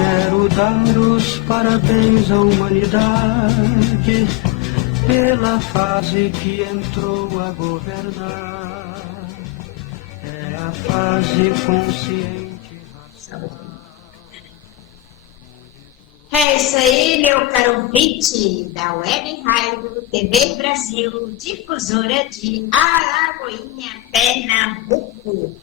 quero dar os parabéns à humanidade pela fase que entrou a governar. É a fase consciente. É isso aí, meu caro ouvinte da Web Rádio TV Brasil, difusora de Alagoinha, Pernambuco.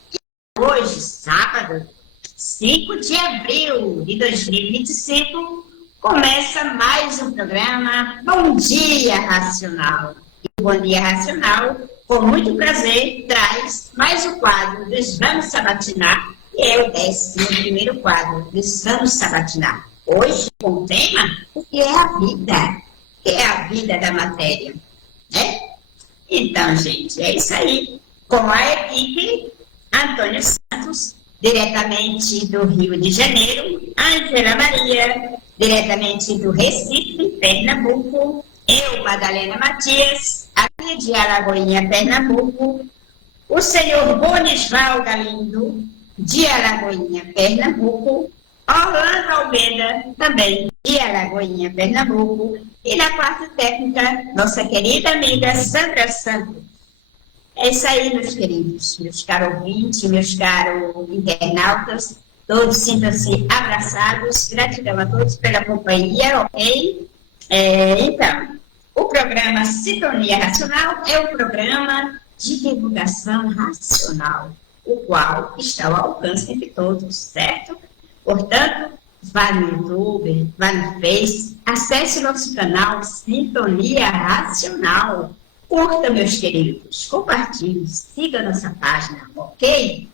Hoje, sábado, 5 de abril de 2025, começa mais um programa Bom Dia Racional. E o Bom Dia Racional, com muito prazer, traz mais o quadro dos Vamos Sabatinar, que é o 11º quadro dos Vamos Sabatinar. Hoje, com o tema, o que é a vida? O que é a vida da matéria? Né? Então, gente, é isso aí. Com a equipe Antônio Santos, diretamente do Rio de Janeiro, Ângela Maria, diretamente do Recife, Pernambuco, eu, Madalena Matias, aqui de Alagoinha, Pernambuco, o senhor Bonisval Galindo, de Alagoinha, Pernambuco, Orlando Almeida, também de Alagoinha, Pernambuco, e na parte técnica, nossa querida amiga Sandra Santos. É isso aí, meus queridos, meus caros ouvintes, meus caros internautas, todos sintam-se abraçados, gratidão a todos pela companhia, ok? Então, o programa Sintonia Racional é um programa de divulgação racional, o qual está ao alcance de todos, certo? Portanto, vá no YouTube, vá no Face, acesse nosso canal Sintonia Racional. Curta, meus queridos, compartilhe, siga nossa página, ok?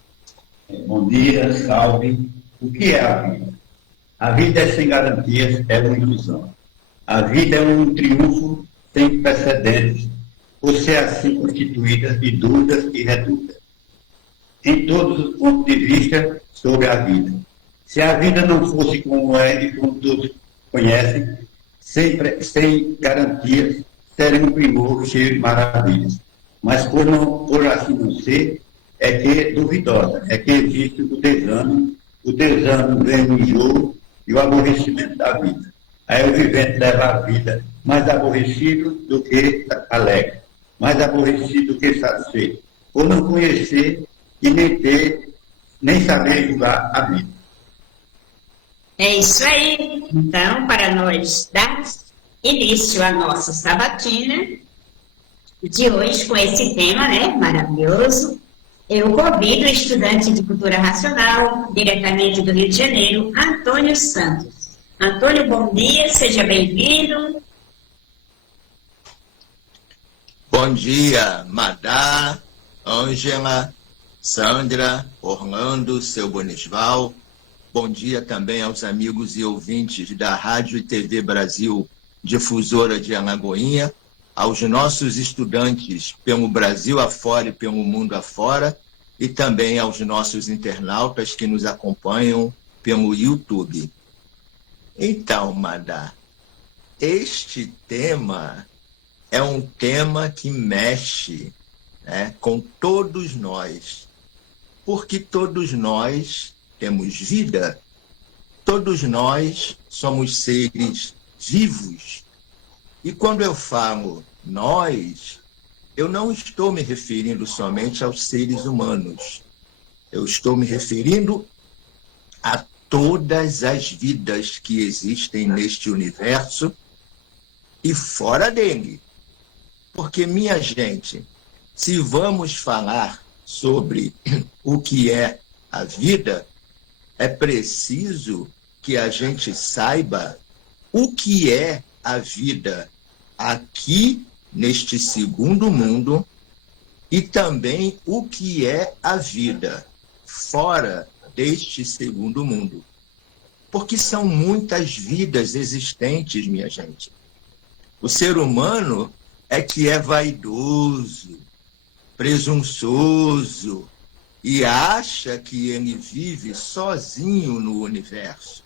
Bom dia, salve. O que é a vida? A vida é sem garantias, é uma ilusão. A vida é um triunfo sem precedentes, por ser assim constituída de dúvidas e redúvidas, em todos os pontos de vista sobre a vida. Se a vida não fosse como é e como todos conhecem, sempre sem garantias, seria um primor cheio de maravilhas. Mas por assim não ser, é que é duvidosa, é que existe o desânimo vem o enjoo e o aborrecimento da vida. Aí o vivente leva a vida mais aborrecido do que alegre, mais aborrecido do que satisfeito, por não conhecer e nem saber julgar a vida. É isso aí. Então, para nós darmos início à nossa sabatina de hoje com esse tema, né, maravilhoso, eu convido o estudante de Cultura Racional, diretamente do Rio de Janeiro, Antônio Santos. Antônio, bom dia, seja bem-vindo. Bom dia, Madá, Ângela, Sandra, Orlando, seu Bonisval. Bom dia também aos amigos e ouvintes da Rádio e TV Brasil, difusora de Alagoinha, aos nossos estudantes pelo Brasil afora e pelo mundo afora, e também aos nossos internautas que nos acompanham pelo YouTube. Então, Madá, este tema é um tema que mexe, né, com todos nós, porque todos nós temos vida, todos nós somos seres vivos. E quando eu falo nós, eu não estou me referindo somente aos seres humanos. Eu estou me referindo a todas as vidas que existem neste universo e fora dele. Porque, minha gente, se vamos falar sobre o que é a vida, é preciso que a gente saiba o que é a vida aqui neste segundo mundo e também o que é a vida fora deste segundo mundo. Porque são muitas vidas existentes, minha gente. O ser humano é que é vaidoso, presunçoso e acha que ele vive sozinho no universo.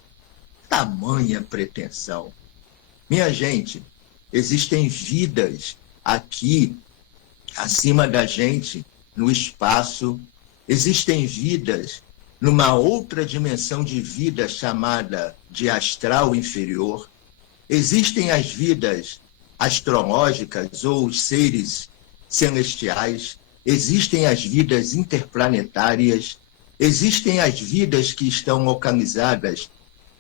Tamanha pretensão. Minha gente, existem vidas aqui, acima da gente, no espaço. Existem vidas numa outra dimensão de vida chamada de astral inferior. Existem as vidas astrológicas ou os seres celestiais, existem as vidas interplanetárias, existem as vidas que estão localizadas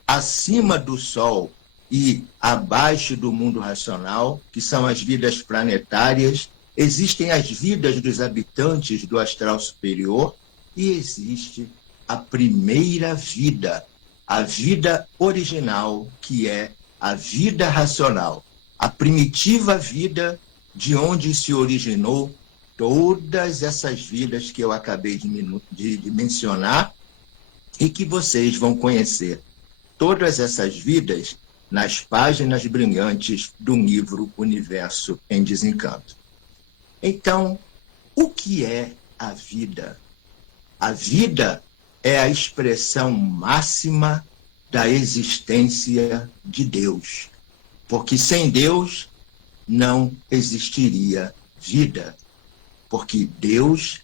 acima do Sol e abaixo do mundo racional, que são as vidas planetárias, existem as vidas dos habitantes do astral superior e existe a primeira vida, a vida original, que é a vida racional, a primitiva vida de onde se originou todas essas vidas que eu acabei de mencionar e que vocês vão conhecer. Todas essas vidas nas páginas brilhantes do livro Universo em Desencanto. Então, o que é a vida? A vida é a expressão máxima da existência de Deus, porque sem Deus não existiria vida, porque Deus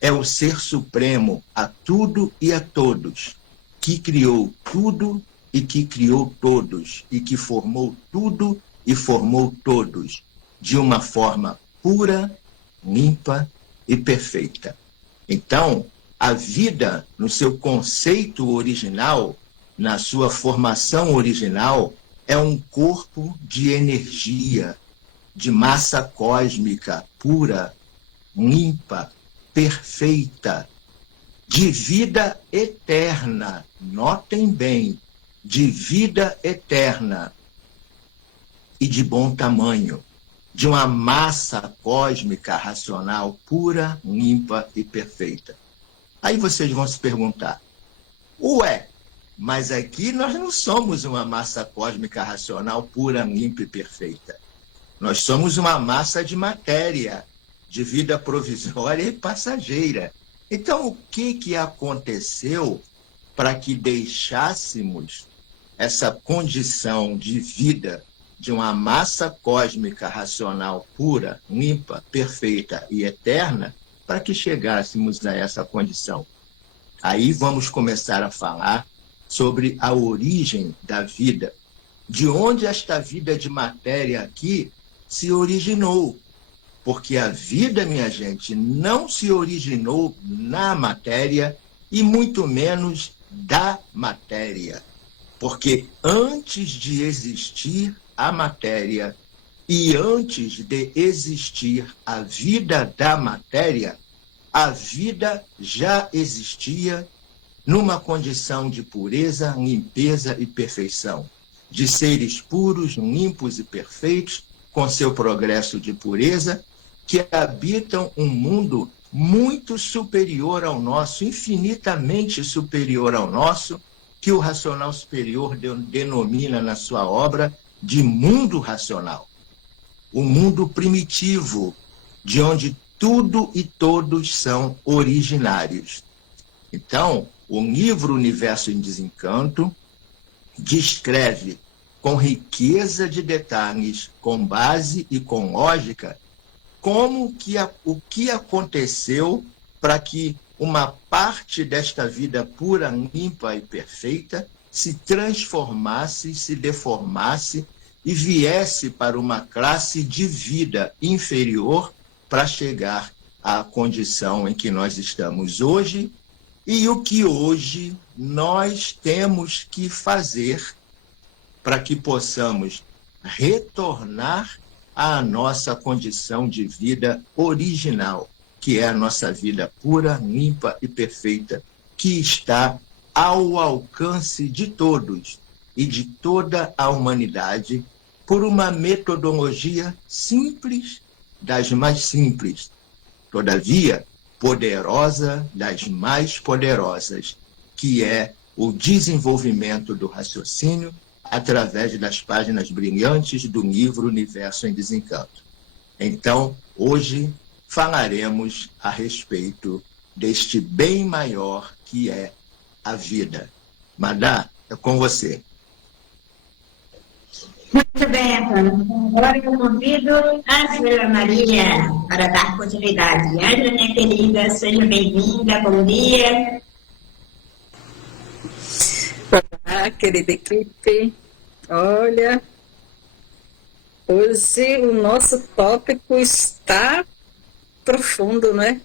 é o Ser Supremo a tudo e a todos, que criou tudo e que criou todos, e que formou tudo e formou todos, de uma forma pura, limpa e perfeita. Então, a vida, no seu conceito original, na sua formação original, é um corpo de energia, de massa cósmica pura, limpa, perfeita, de vida eterna. Notem bem, de vida eterna e de bom tamanho, de uma massa cósmica racional pura, limpa e perfeita. Aí vocês vão se perguntar, ué, mas aqui nós não somos uma massa cósmica racional pura, limpa e perfeita. Nós somos uma massa de matéria, de vida provisória e passageira. Então, o que aconteceu para que deixássemos essa condição de vida de uma massa cósmica racional pura, limpa, perfeita e eterna, para que chegássemos a essa condição? Aí vamos começar a falar sobre a origem da vida, de onde esta vida de matéria aqui se originou. Porque a vida, minha gente, não se originou na matéria e muito menos da matéria. Porque antes de existir a matéria e antes de existir a vida da matéria, a vida já existia numa condição de pureza, limpeza e perfeição, de seres puros, limpos e perfeitos, com seu progresso de pureza, que habitam um mundo muito superior ao nosso, infinitamente superior ao nosso, que o racional superior denomina na sua obra de mundo racional. O mundo primitivo, de onde tudo e todos são originários. Então, o livro Universo em Desencanto descreve com riqueza de detalhes, com base e com lógica, o que aconteceu para que uma parte desta vida pura, limpa e perfeita se transformasse, se deformasse e viesse para uma classe de vida inferior para chegar à condição em que nós estamos hoje e o que hoje nós temos que fazer para que possamos retornar à nossa condição de vida original, que é a nossa vida pura, limpa e perfeita, que está ao alcance de todos e de toda a humanidade por uma metodologia simples, das mais simples, todavia poderosa das mais poderosas, que é o desenvolvimento do raciocínio através das páginas brilhantes do livro Universo em Desencanto. Então, hoje falaremos a respeito deste bem maior que é a vida. Madá, é com você. Muito bem, Antônio. Agora eu convido a Senhora Maria para dar continuidade. Ângela, minha querida, seja bem-vinda, bom dia. Olá, querida equipe. Olha, hoje o nosso tópico está profundo, né?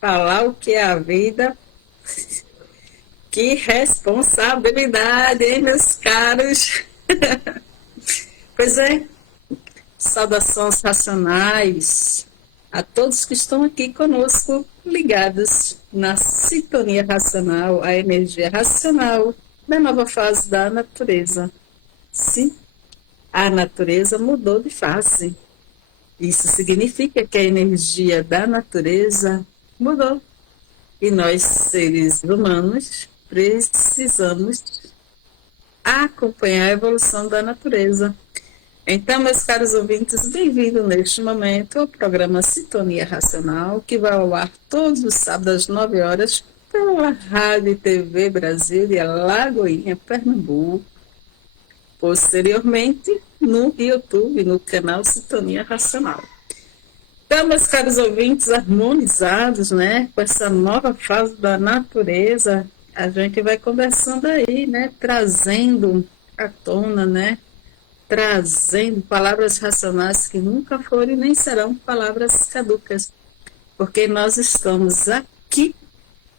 Falar o que é a vida. Que responsabilidade, hein, meus caros? Pois é, saudações racionais a todos que estão aqui conosco, ligados na sintonia racional, a energia racional da nova fase da natureza. Sim, a natureza mudou de fase. Isso significa que a energia da natureza mudou. E nós, seres humanos, precisamos acompanhar a evolução da natureza. Então, meus caros ouvintes, bem-vindos neste momento ao programa Sintonia Racional, que vai ao ar todos os sábados às 9 horas pela Rádio e TV Brasil de Alagoinha, Pernambuco. Posteriormente, no YouTube, no canal Sintonia Racional. Então, meus caros ouvintes, harmonizados, né, com essa nova fase da natureza, a gente vai conversando aí, né, trazendo à tona, né, trazendo palavras racionais que nunca foram e nem serão palavras caducas, porque nós estamos aqui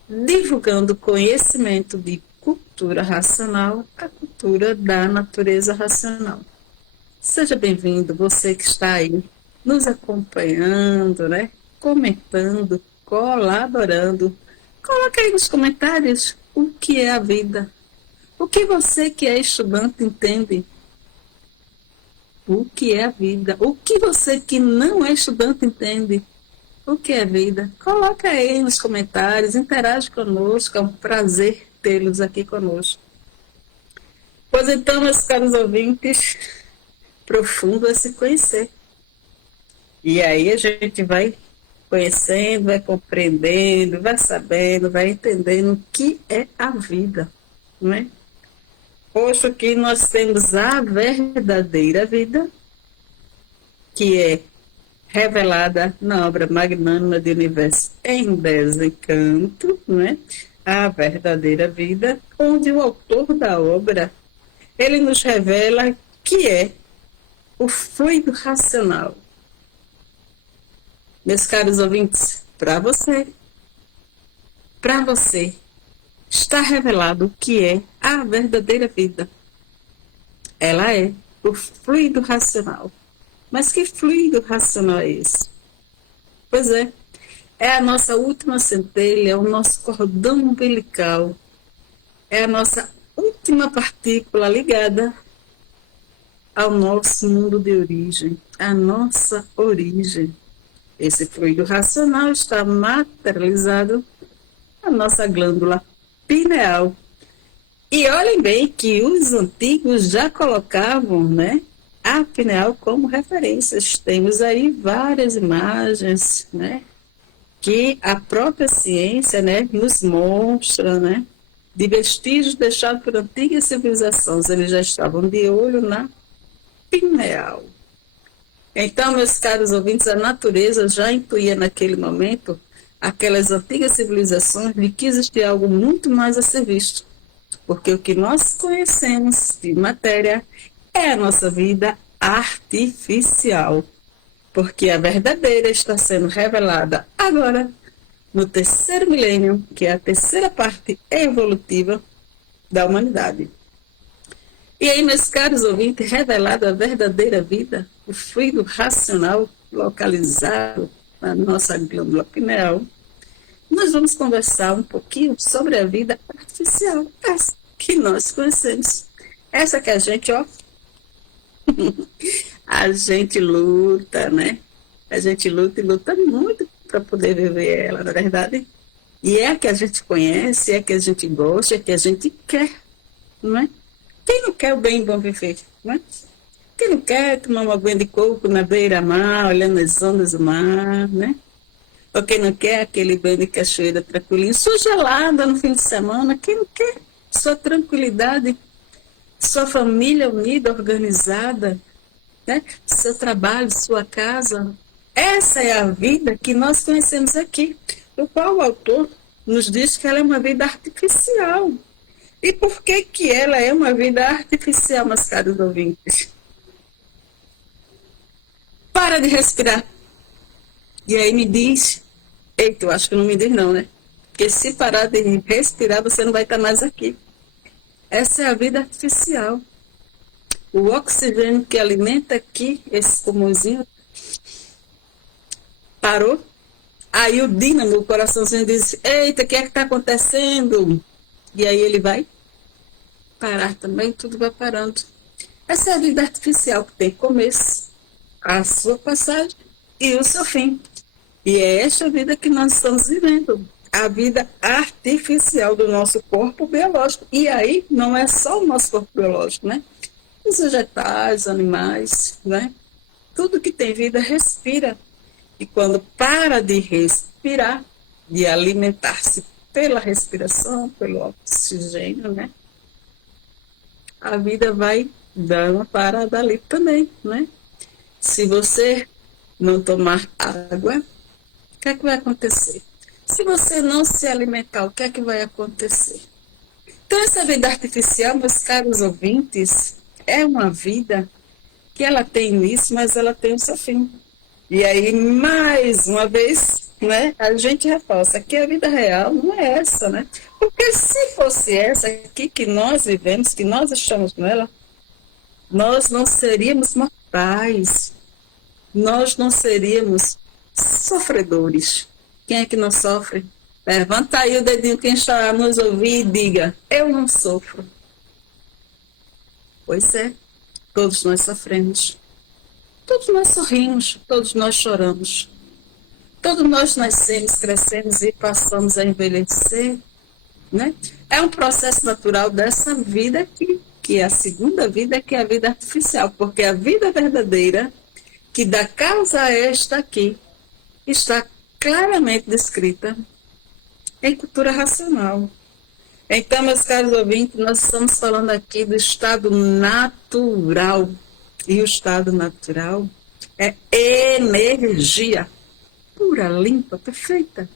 divulgando conhecimento de cultura racional, a cultura da natureza racional. Seja bem-vindo, você que está aí nos acompanhando, né? Comentando, colaborando. Coloca aí nos comentários o que é a vida. O que você que é estudante entende? O que é a vida? O que você que não é estudante entende? O que é a vida? Coloca aí nos comentários, interage conosco, é um prazer tê-los aqui conosco. Pois então, meus caros ouvintes, profundo é se conhecer. E aí a gente vai conhecendo, vai compreendendo, vai sabendo, vai entendendo o que é a vida, não é? Hoje aqui nós temos a verdadeira vida, que é revelada na obra magnânima de Universo em Desencanto, não é? A verdadeira vida, onde o autor da obra, ele nos revela que é o fluido racional. Meus caros ouvintes, para você, está revelado o que é a verdadeira vida. Ela é o fluido racional. Mas que fluido racional é esse? Pois é a nossa última centelha, é o nosso cordão umbilical, é a nossa última partícula ligada ao nosso mundo de origem, a nossa origem. Esse fluido racional está materializado na nossa glândula pineal. E olhem bem que os antigos já colocavam, né, a pineal como referências. Temos aí várias imagens, né, que a própria ciência, né, nos mostra, né, de vestígios deixados por antigas civilizações. Eles já estavam de olho na pineal. Então, meus caros ouvintes, a natureza já intuía naquele momento aquelas antigas civilizações de que existia algo muito mais a ser visto. Porque o que nós conhecemos de matéria é a nossa vida artificial. Porque a verdadeira está sendo revelada agora, no terceiro milênio, que é a terceira parte evolutiva da humanidade. E aí, meus caros ouvintes, revelado a verdadeira vida, o fluido racional localizado na nossa glândula pineal, nós vamos conversar um pouquinho sobre a vida artificial, essa que nós conhecemos. Essa que a gente, a gente luta, né? A gente luta e luta muito para poder viver ela, na verdade. E é a que a gente conhece, é a que a gente gosta, é a que a gente quer, não é? Quem não quer o bem e bom viver, não é? Quem não quer tomar uma aguinha de coco na beira-mar, olhando as ondas do mar, né? Ou quem não quer aquele banho de cachoeira tranquilinho, sua gelada no fim de semana, quem não quer sua tranquilidade, sua família unida, organizada, né? Seu trabalho, sua casa. Essa é a vida que nós conhecemos aqui, o qual o autor nos diz que ela é uma vida artificial. E por que que ela é uma vida artificial, meus caros ouvintes? Para de respirar. E aí me diz, eita, eu acho que não me diz não, né? Porque se parar de respirar, você não vai estar mais aqui. Essa é a vida artificial. O oxigênio que alimenta aqui, esse pulmãozinho, parou. Aí o dínamo, o coraçãozinho diz, eita, o que é que está acontecendo? E aí ele vai parar também, tudo vai parando. Essa é a vida artificial que tem começo, a sua passagem e o seu fim. E é esta vida que nós estamos vivendo, a vida artificial do nosso corpo biológico. E aí não é só o nosso corpo biológico, né? Os vegetais, os animais, né? Tudo que tem vida respira. E quando para de respirar, de alimentar-se pela respiração, pelo oxigênio, né? A vida vai dar uma parada ali também, né? Se você não tomar água, o que é que vai acontecer? Se você não se alimentar, o que é que vai acontecer? Então, essa vida artificial, meus caros ouvintes, é uma vida que ela tem início, mas ela tem o seu fim. E aí, mais uma vez, né, a gente reforça que a vida real não é essa, né? Porque se fosse essa aqui que nós vivemos, que nós estamos nela, nós não seríamos mortais, nós não seríamos sofredores. Quem é que não sofre? Levanta aí o dedinho quem está a nos ouvir e diga, eu não sofro. Pois é, todos nós sofremos. Todos nós sorrimos, todos nós choramos. Todos nós nascemos, crescemos e passamos a envelhecer, né? É um processo natural dessa vida aqui, que é a segunda vida, que é a vida artificial, porque a vida verdadeira, que dá causa a esta aqui, está claramente descrita em cultura racional. Então, meus caros ouvintes, nós estamos falando aqui do estado natural. E o estado natural é energia pura, limpa, perfeita.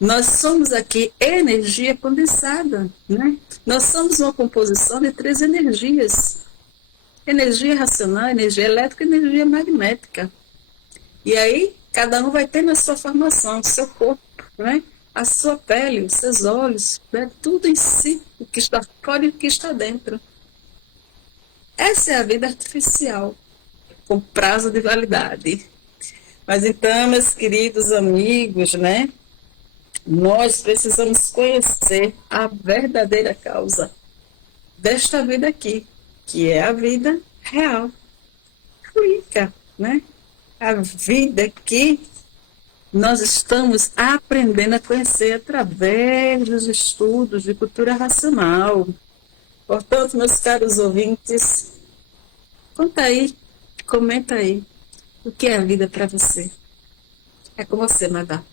Nós somos aqui energia condensada, né? Nós somos uma composição de 3 energias. Energia racional, energia elétrica e energia magnética. E aí, cada um vai ter na sua formação, o seu corpo, né? A sua pele, os seus olhos, né? Tudo em si, o que está fora e o que está dentro. Essa é a vida artificial, com prazo de validade. Mas então, meus queridos amigos, né? Nós precisamos conhecer a verdadeira causa desta vida aqui, que é a vida real, rica, né? A vida que nós estamos aprendendo a conhecer através dos estudos de cultura racional. Portanto, meus caros ouvintes, conta aí, comenta aí, o que é a vida para você? É com você, Madá.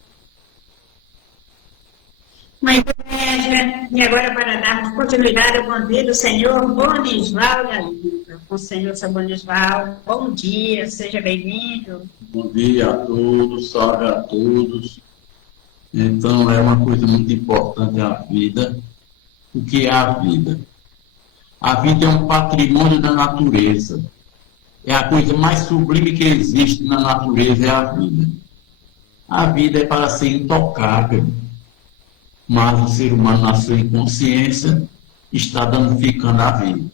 Muito bem, e agora para darmos continuidade ao convite do senhor Bonisval Galindo. O senhor São Bonisval, bom dia, seja bem-vindo. Bom dia a todos, salve a todos. Então, é uma coisa muito importante a vida. O que é a vida? A vida é um patrimônio da natureza. É a coisa mais sublime que existe na natureza, é a vida. A vida é para ser intocável. Mas o ser humano, na sua inconsciência, está danificando a vida.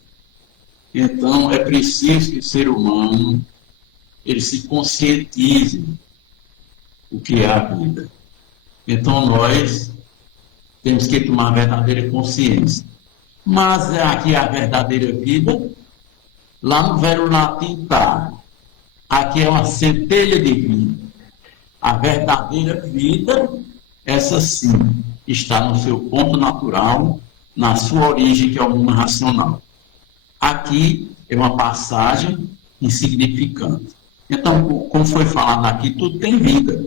Então, é preciso que o ser humano ele se conscientize o que é a vida. Então, nós temos que tomar a verdadeira consciência. Mas aqui a verdadeira vida, lá no velho latim está. Aqui é uma centelha de vida. A verdadeira vida, essa sim, está no seu ponto natural, na sua origem, que é o mundo racional. Aqui é uma passagem insignificante. Então, como foi falado aqui, tudo tem vida.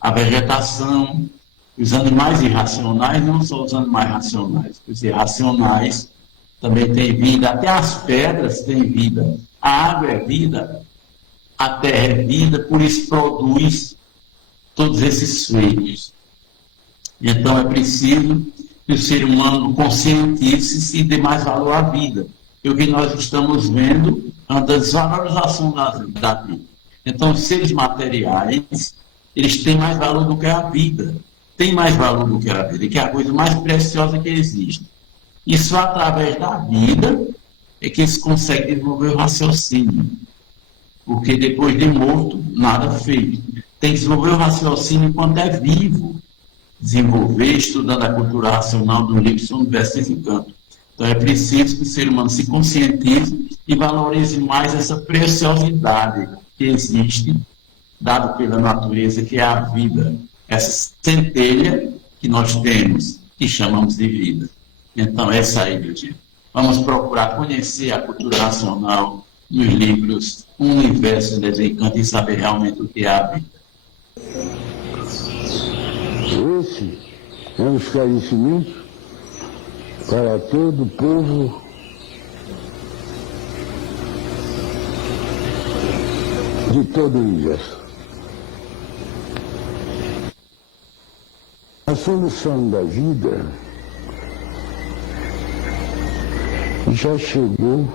A vegetação, os animais irracionais, não só os animais racionais, os irracionais também têm vida, até as pedras têm vida. A água é vida, a terra é vida, por isso produz todos esses feitos. Então é preciso que o ser humano conscientize-se e dê mais valor à vida. E o que nós estamos vendo é uma desvalorização da vida. Então, os seres materiais, eles têm mais valor do que a vida. Tem mais valor do que a vida, que é a coisa mais preciosa que existe. E só através da vida é que se consegue desenvolver o raciocínio. Porque depois de morto, nada feito. Tem que desenvolver o raciocínio enquanto é vivo. Desenvolver, estudando a cultura racional do livro sobre Vestes e Canto. Então é preciso que o ser humano se conscientize e valorize mais essa preciosidade que existe, dado pela natureza, que é a vida. Essa centelha que nós temos, que chamamos de vida. Então, essa aí, meu dia. Vamos procurar conhecer a cultura racional nos livros Universo de Desencanto e saber realmente o que é a vida. Esse é um esclarecimento para todo o povo de todo o universo. A solução da vida já chegou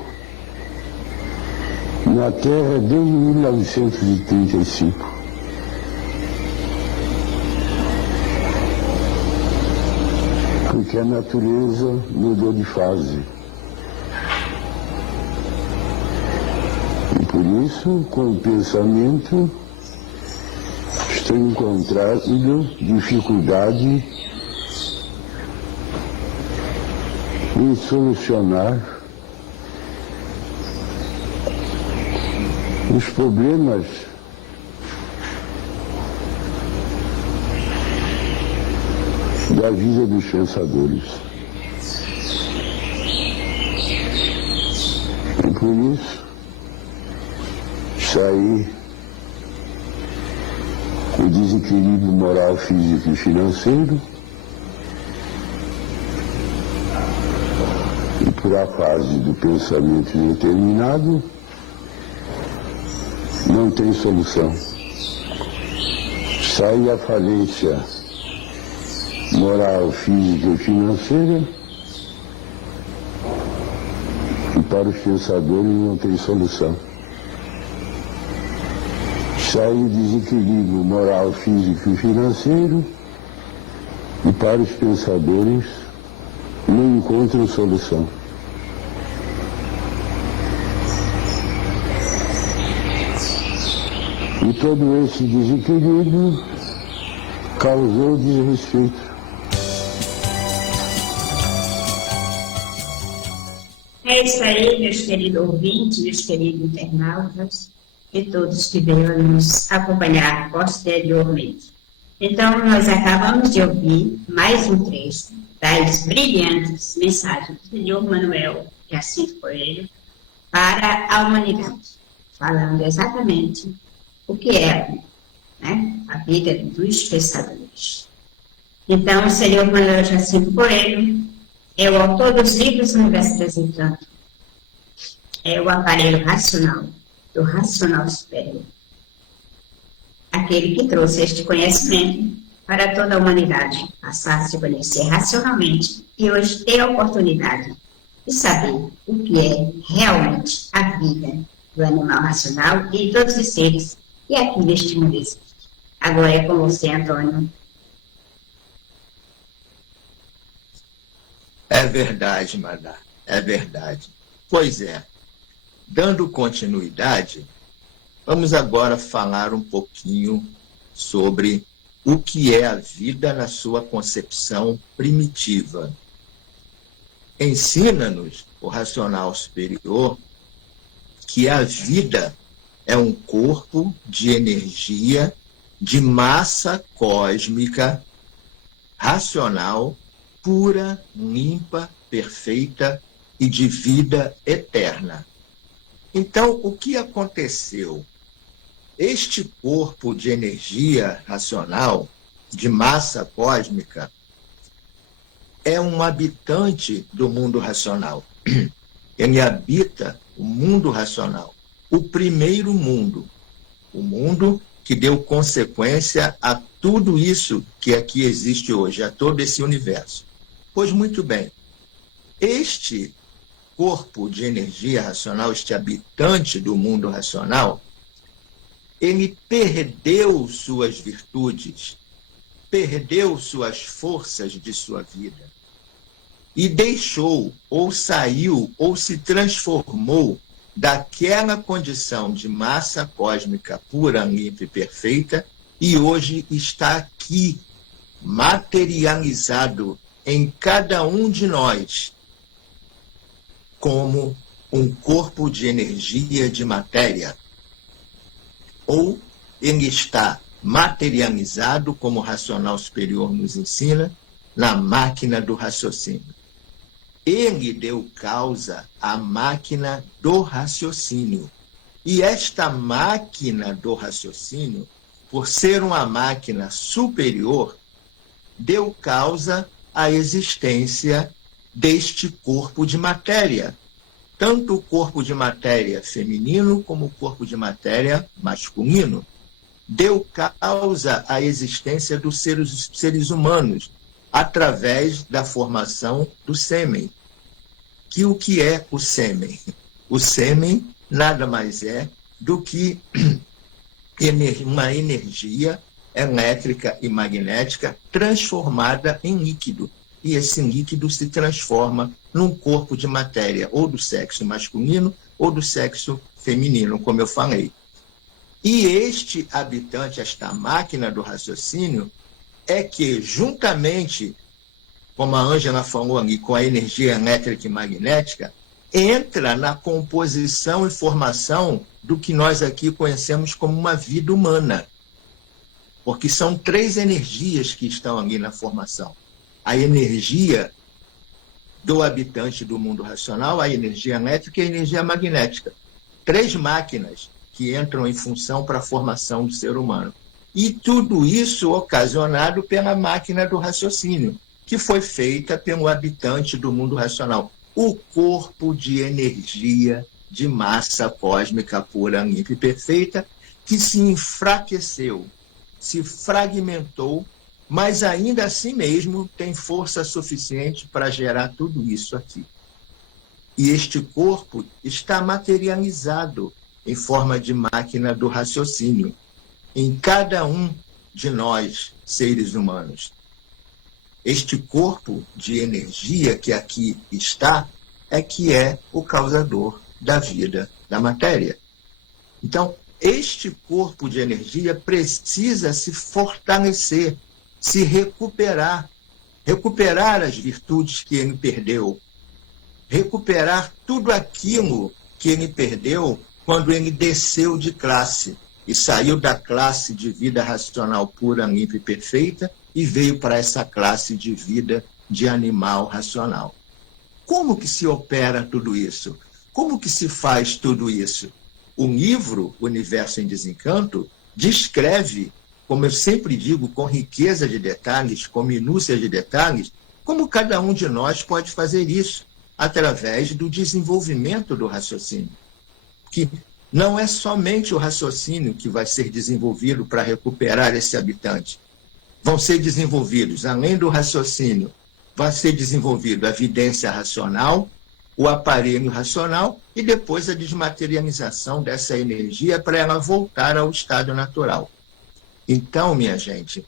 na Terra desde 1935. Porque a natureza mudou de fase. E por isso, com o pensamento, estou encontrando dificuldade em solucionar os problemas da vida dos pensadores. E por isso, saí o desequilíbrio moral, físico e financeiro, e por a fase do pensamento determinado, não tem solução. Sai a falência moral, física e financeira, e para os pensadores não tem solução. Sai o desequilíbrio moral, físico e financeiro, e para os pensadores não encontram solução. E todo esse desequilíbrio causou desrespeito. É isso aí, meus queridos ouvintes, meus queridos internautas e todos que vieram nos acompanhar posteriormente. Então, nós acabamos de ouvir mais um trecho das brilhantes mensagens do senhor Manuel Jacinto Coelho para a humanidade, falando exatamente o que é, né, a vida dos pensadores. Então, o senhor Manuel Jacinto Coelho é o autor dos livros Universo Desencanto, é o aparelho racional, do racional superior. Aquele que trouxe este conhecimento para toda a humanidade, passar a se conhecer racionalmente e hoje ter a oportunidade de saber o que é realmente a vida do animal racional e de todos os seres que aqui neste mundo existe. Agora é com você, Antônio. É verdade, Madá, é verdade. Pois é, dando continuidade, vamos agora falar um pouquinho sobre o que é a vida na sua concepção primitiva. Ensina-nos o racional superior que a vida é um corpo de energia, de massa cósmica, racional, pura, limpa, perfeita e de vida eterna. Então, o que aconteceu? Este corpo de energia racional, de massa cósmica, é um habitante do mundo racional. Ele habita o mundo racional, o primeiro mundo, o mundo que deu consequência a tudo isso que aqui existe hoje, a todo esse universo. Pois muito bem, este corpo de energia racional, este habitante do mundo racional, ele perdeu suas virtudes, perdeu suas forças de sua vida e deixou, ou saiu, ou se transformou daquela condição de massa cósmica pura, limpa e perfeita, e hoje está aqui, materializado em cada um de nós, como um corpo de energia de matéria. Ou ele está materializado, como o racional superior nos ensina, na máquina do raciocínio. Ele deu causa à máquina do raciocínio. E esta máquina do raciocínio, por ser uma máquina superior, deu causa à existência deste corpo de matéria. Tanto o corpo de matéria feminino como o corpo de matéria masculino. Deu causa à existência dos seres humanos, através da formação do sêmen. Que o que é o sêmen? O sêmen nada mais é do que uma energia elétrica e magnética transformada em líquido. E esse líquido se transforma num corpo de matéria, ou do sexo masculino, ou do sexo feminino, como eu falei. E este habitante, esta máquina do raciocínio, é que, juntamente, como a Ângela falou ali, com a energia elétrica e magnética, entra na composição e formação do que nós aqui conhecemos como uma vida humana. Porque são 3 energias que estão ali na formação. A energia do habitante do mundo racional, a energia elétrica e a energia magnética. 3 máquinas que entram em função para a formação do ser humano. E tudo isso ocasionado pela máquina do raciocínio, que foi feita pelo habitante do mundo racional. O corpo de energia de massa cósmica pura, limpa e perfeita, que se enfraqueceu, se fragmentou, mas ainda assim mesmo tem força suficiente para gerar tudo isso aqui. E este corpo está materializado em forma de máquina do raciocínio, em cada um de nós, seres humanos. Este corpo de energia que aqui está é que é o causador da vida da matéria. Então, este corpo de energia precisa se fortalecer, se recuperar, recuperar as virtudes que ele perdeu, recuperar tudo aquilo que ele perdeu quando ele desceu de classe e saiu da classe de vida racional pura, limpa e perfeita e veio para essa classe de vida de animal racional. Como que se opera tudo isso? Como que se faz tudo isso? O livro Universo em Desencanto descreve, como eu sempre digo, com riqueza de detalhes, com minúcia de detalhes, como cada um de nós pode fazer isso através do desenvolvimento do raciocínio. Que não é somente o raciocínio que vai ser desenvolvido para recuperar esse habitante. Vão ser desenvolvidos, além do raciocínio, vai ser desenvolvido a vidência racional, o aparelho racional e depois a desmaterialização dessa energia para ela voltar ao estado natural. Então, minha gente,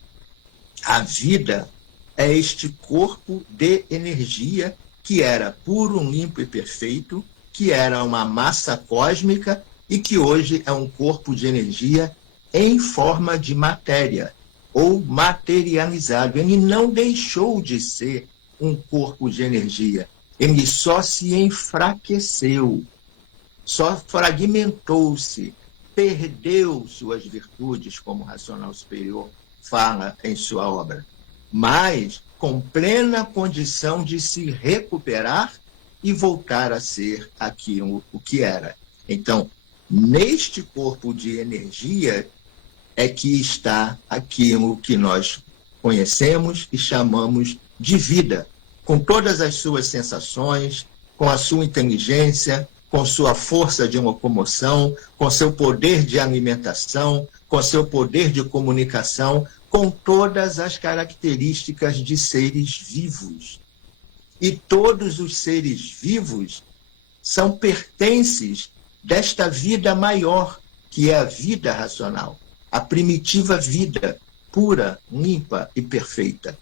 a vida é este corpo de energia que era puro, limpo e perfeito, que era uma massa cósmica e que hoje é um corpo de energia em forma de matéria, ou materializado. Ele não deixou de ser um corpo de energia, ele só se enfraqueceu, só fragmentou-se, perdeu suas virtudes, como o Racional Superior fala em sua obra, mas com plena condição de se recuperar e voltar a ser aquilo o que era. Então, neste corpo de energia é que está aquilo que nós conhecemos e chamamos de vida, com todas as suas sensações, com a sua inteligência, com sua força de locomoção, com seu poder de alimentação, com seu poder de comunicação, com todas as características de seres vivos. E todos os seres vivos são pertences desta vida maior, que é a vida racional, a primitiva vida, pura, limpa e perfeita,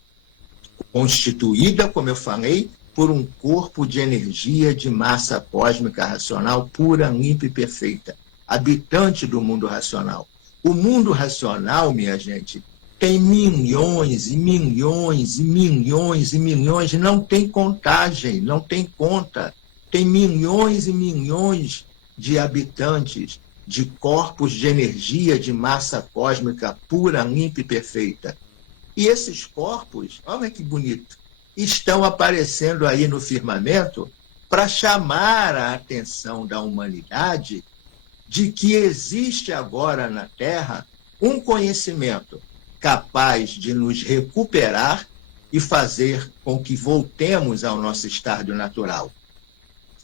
constituída, como eu falei, por um corpo de energia de massa cósmica racional pura, limpa e perfeita, habitante do mundo racional. O mundo racional, minha gente, tem milhões e milhões e milhões e milhões, não tem contagem, não tem conta. Tem milhões e milhões de habitantes, de corpos de energia de massa cósmica pura, limpa e perfeita. E esses corpos, olha que bonito, estão aparecendo aí no firmamento para chamar a atenção da humanidade de que existe agora na Terra um conhecimento capaz de nos recuperar e fazer com que voltemos ao nosso estado natural.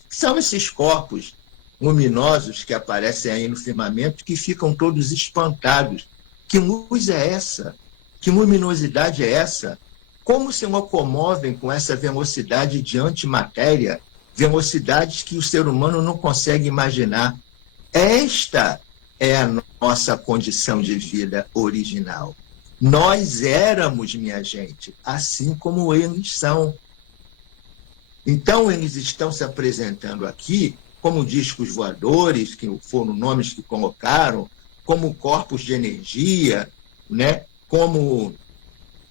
São esses corpos luminosos que aparecem aí no firmamento que ficam todos espantados. Que luz é essa? Que luminosidade é essa? Como se locomovem com essa velocidade de antimatéria, velocidades que o ser humano não consegue imaginar? Esta é a nossa condição de vida original. Nós éramos, minha gente, assim como eles são. Então, eles estão se apresentando aqui como discos voadores, que foram nomes que colocaram, como corpos de energia, né? Como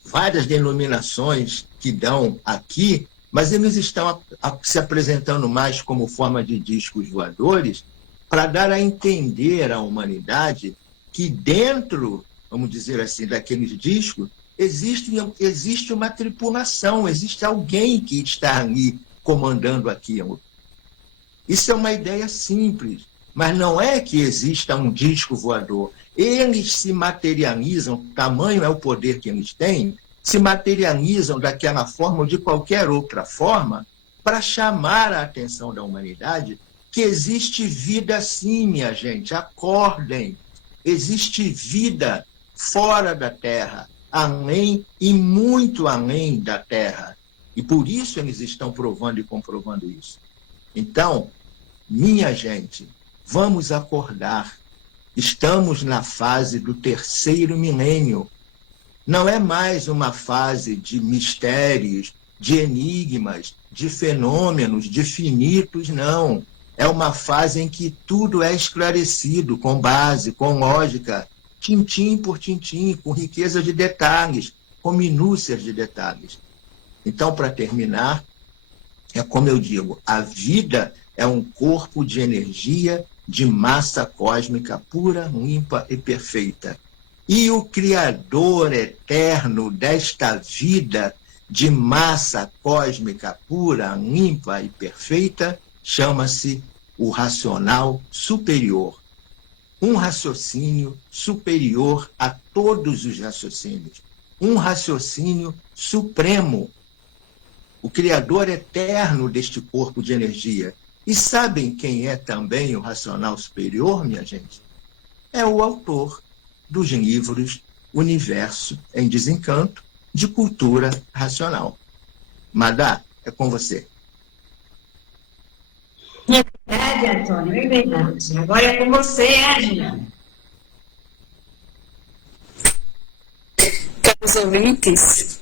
várias denominações que dão aqui, mas eles estão se apresentando mais como forma de discos voadores para dar a entender à humanidade que dentro, vamos dizer assim, daqueles discos, existe uma tripulação, existe alguém que está ali comandando aquilo. Isso é uma ideia simples, mas não é que exista um disco voador. Eles se materializam, tamanho é o poder que eles têm, se materializam daquela forma ou de qualquer outra forma para chamar a atenção da humanidade que existe vida sim, minha gente, acordem. Existe vida fora da Terra, além e muito além da Terra. E por isso eles estão provando e comprovando isso. Então, minha gente, vamos acordar. Estamos na fase do 3º milênio. Não é mais uma fase de mistérios, de enigmas, de fenômenos, de finitos, não. É uma fase em que tudo é esclarecido, com base, com lógica, tintim por tintim, com riqueza de detalhes, com minúcias de detalhes. Então, para terminar, é como eu digo, a vida é um corpo de energia de massa cósmica pura, limpa e perfeita. E o Criador eterno desta vida de massa cósmica pura, limpa e perfeita chama-se o racional superior. Um raciocínio superior a todos os raciocínios. Um raciocínio supremo. O Criador eterno deste corpo de energia. E sabem quem é também o racional superior, minha gente? É o autor dos livros Universo em Desencanto, de cultura racional. Madá, é com você. É verdade, Antônio, é verdade. Agora é com você, Angela. Caros ouvintes,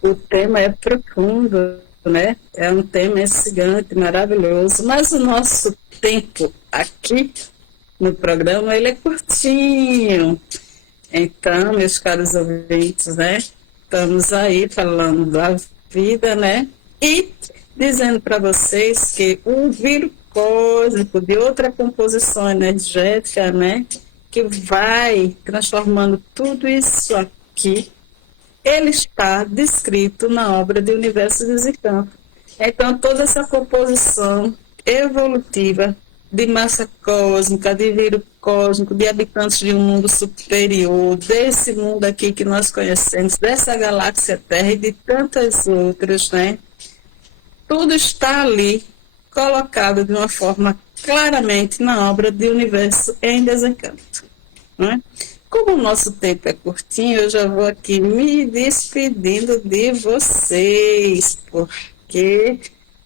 o tema é profundo, né? É um tema gigante, maravilhoso, mas o nosso tempo aqui no programa, ele é curtinho. Então, meus caros ouvintes, né? Estamos aí falando da vida, né? E dizendo para vocês que um vírus cósmico de outra composição energética, né? Que vai transformando tudo isso aqui, ele está descrito na obra de Universo de Desencanto. Então, toda essa composição evolutiva de massa cósmica, de vírus cósmico, de habitantes de um mundo superior, desse mundo aqui que nós conhecemos, dessa galáxia Terra e de tantas outras, né? Tudo está ali, colocado de uma forma claramente na obra de Universo em Desencanto, né? Como o nosso tempo é curtinho, eu já vou aqui me despedindo de vocês, porque,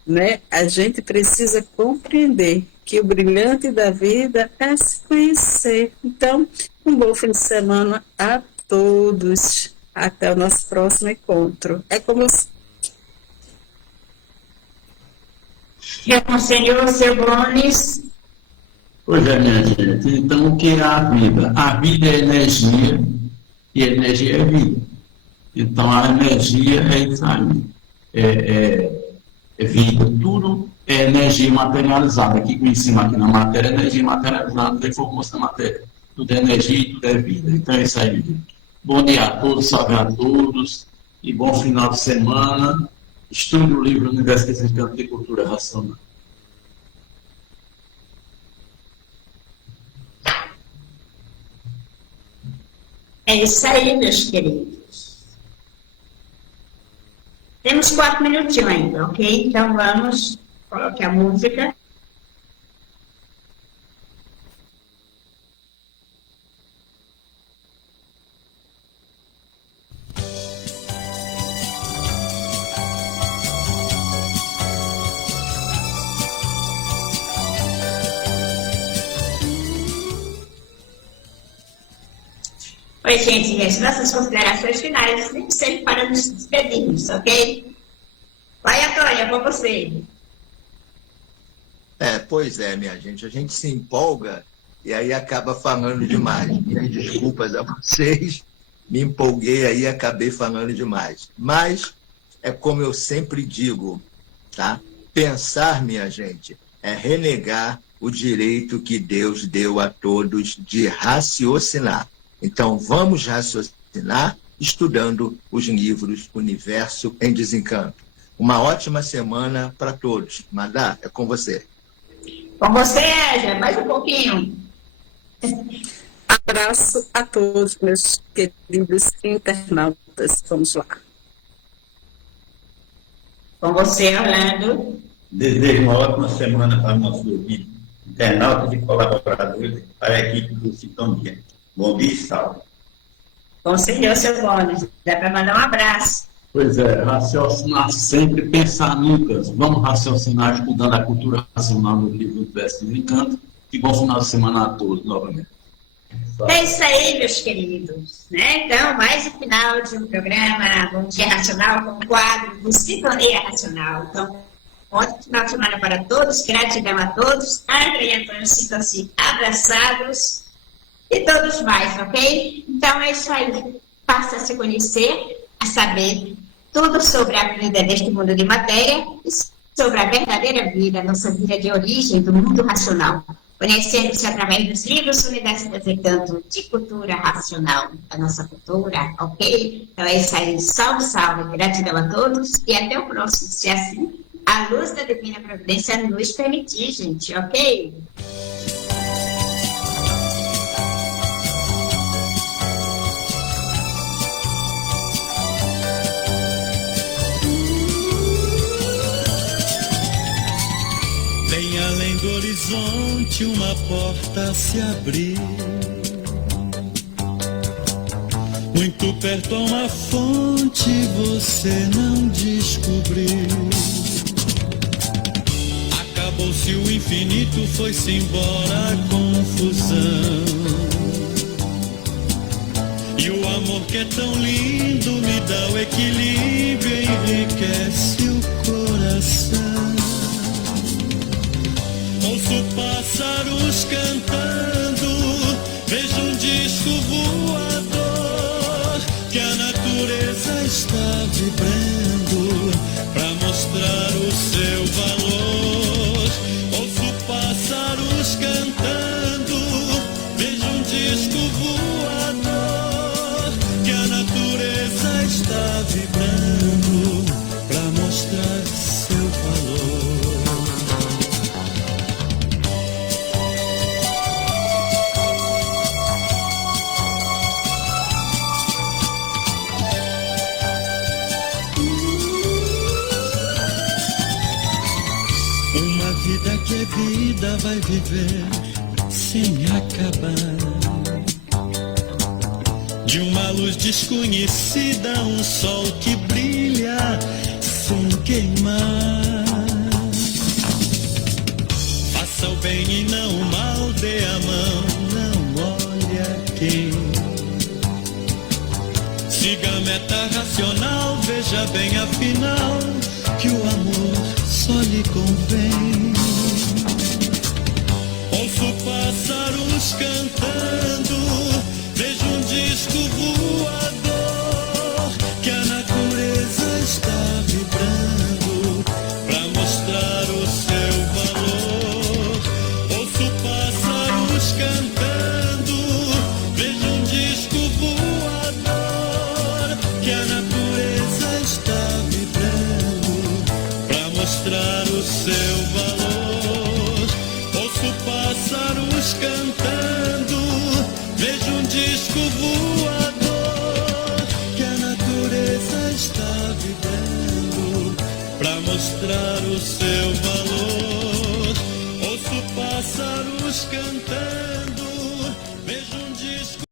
né, a gente precisa compreender que o brilhante da vida é se conhecer. Então, um bom fim de semana a todos. Até o nosso próximo encontro. É como se... Conselheiro seu Gomes. Pois é, minha gente. Então, o que é a vida? A vida é energia e a energia é vida. Então, a energia é isso aí. É vida. Tudo é energia materializada. Aqui em cima, aqui na matéria, energia materializada, tem força na matéria. Tudo é energia e tudo é vida. Então, é isso aí, gente. Bom dia a todos, salve a todos, e bom final de semana. Estude o livro Universo Desencanto de Cultura Racional. É isso aí, meus queridos. Temos 4 minutinhos ainda, ok? Então vamos, coloque a música. Oi, gente, as nossas considerações finais, nem sempre para nos despedirmos, ok? Vai, Antônia, com você. Pois é, minha gente, a gente se empolga e aí acaba falando demais. Minhas desculpas a vocês, me empolguei aí e acabei falando demais. Mas é como eu sempre digo, tá? Pensar, minha gente, é renegar o direito que Deus deu a todos de raciocinar. Então, vamos raciocinar estudando os livros Universo em Desencanto. Uma ótima semana para todos. Madá, é com você. Com você, Égia, mais um pouquinho. Abraço a todos, meus queridos internautas. Vamos lá. Com você, Orlando. Desejo uma ótima semana para nossos ouvintes, internautas e colaboradores, para a equipe do Sintonia. Bom dia e salve. Conselheiro seu Gomes, dá para mandar um abraço. Pois é, raciocinar sempre, pensar nunca. Vamos raciocinar estudando a cultura racional no livro Universo de Encanto. E bom final de semana a todos, novamente. É isso aí, meus queridos. Né? Então, mais um final de um programa Bom Dia Racional com o quadro do Sintonia Racional. Então, ótimo final de semana para todos, gratidão a todos. André e Antônio sintam-se abraçados. E todos mais, ok? Então é isso aí. Passa a se conhecer, a saber tudo sobre a vida deste mundo de matéria e sobre a verdadeira vida, nossa vida de origem do mundo racional. Conhecendo-se através dos livros Universo Desencanto de Cultura Racional, da nossa cultura, ok? Então é isso aí. Salve, salve. Gratidão a todos e até o próximo, se assim a luz da Divina Providência nos permitir, gente, ok? Além do horizonte uma porta se abriu, muito perto a uma fonte você não descobriu. Acabou-se o infinito, foi-se embora a confusão, e o amor que é tão lindo me dá o equilíbrio e enriquece o coração. Ouço pássaros cantando, vejo um disco voador, que a natureza está vibrando para mostrar o seu valor. Ouço pássaros cantando, vejo um disco voador, que a natureza está vibrando para mostrar seu valor. Que a vida vai viver sem acabar, de uma luz desconhecida, um sol que brilha sem queimar. Faça o bem e não o mal, dê a mão, não olhe a quem. Siga a meta racional, veja bem afinal que o amor só lhe convém. Ouço pássaros cantando, vejo um disco voador, que a natureza está vibrando pra mostrar o seu valor. Ouço pássaros cantando, vejo um disco voador, que a natureza está vibrando pra mostrar o seu valor. Ouço pássaros cantando, vejo um disco voador, que a natureza está vibrando pra mostrar o seu valor.